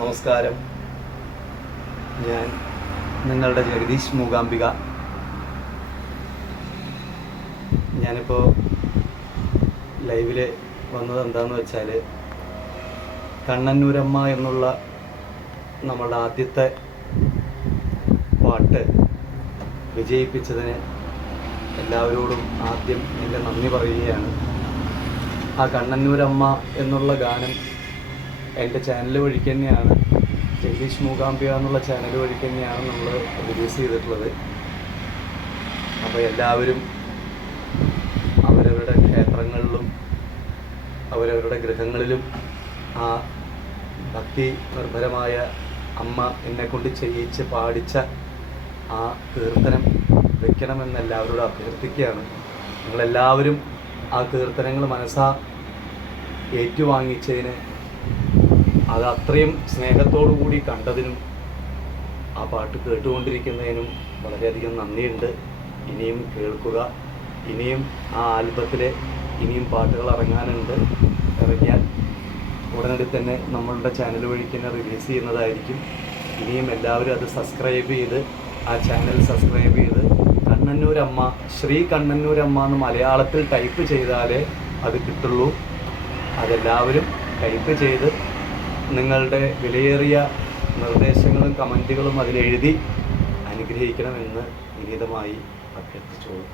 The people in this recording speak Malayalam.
നമസ്കാരം. ഞാൻ നിങ്ങളുടെ ജഗദീഷ് മൂകാംബിക. ഞാനിപ്പോൾ ലൈവിൽ വന്നത് എന്താണെന്ന് വെച്ചാൽ, കണ്ണന്നൂരമ്മ എന്നുള്ള നമ്മളുടെ ആദ്യത്തെ പാട്ട് വിജയിപ്പിച്ചതിന് എല്ലാവരോടും ആദ്യം എൻ്റെ നന്ദി പറയുകയാണ്. ആ കണ്ണന്നൂരമ്മ എന്നുള്ള ഗാനം എൻ്റെ ചാനൽ വഴിക്ക് തന്നെയാണ്, ജഗദീഷ് മൂകാംബിക എന്നുള്ള ചാനൽ വഴിക്ക് തന്നെയാണ് നമ്മൾ റിലീസ് ചെയ്തിട്ടുള്ളത്. അപ്പോൾ എല്ലാവരും അവരവരുടെ ക്ഷേത്രങ്ങളിലും അവരവരുടെ ഗൃഹങ്ങളിലും ആ ഭക്തി നിർഭരമായ അമ്മ എന്നെക്കൊണ്ട് ചെയ്യിച്ച് പാടിച്ച ആ കീർത്തനം വെക്കണമെന്ന് എല്ലാവരോടും അഭ്യർത്ഥിക്കുകയാണ്. നിങ്ങളെല്ലാവരും ആ കീർത്തനങ്ങൾ മനസ്സാ ഏറ്റുവാങ്ങിച്ചതിന്, അത് അത്രയും സ്നേഹത്തോടു കൂടി കണ്ടതിനും ആ പാട്ട് കേട്ടുകൊണ്ടിരിക്കുന്നതിനും വളരെയധികം നന്ദിയുണ്ട്. ഇനിയും കേൾക്കുക. ഇനിയും ആ ആൽബത്തിൽ ഇനിയും പാട്ടുകൾ ഇറങ്ങാനുണ്ട്. ഇറങ്ങിയാൽ ഉടനടി തന്നെ നമ്മളുടെ ചാനൽ വഴിക്ക് തന്നെ റിലീസ് ചെയ്യുന്നതായിരിക്കും. ഇനിയും എല്ലാവരും അത് സബ്സ്ക്രൈബ് ചെയ്ത്, ആ ചാനൽ സബ്സ്ക്രൈബ് ചെയ്ത് കണ്ണന്നൂരമ്മ, ശ്രീ കണ്ണന്നൂരമ്മ എന്ന് മലയാളത്തിൽ ടൈപ്പ് ചെയ്താലേ അത് കിട്ടുള്ളൂ. അതെല്ലാവരും ടൈപ്പ് ചെയ്ത് നിങ്ങളുടെ വിലയേറിയ നിർദ്ദേശങ്ങളും കമൻറ്റുകളും അതിലെഴുതി അനുഗ്രഹിക്കണമെന്ന് വിനീതമായി അഭ്യർത്ഥിച്ചോളൂ.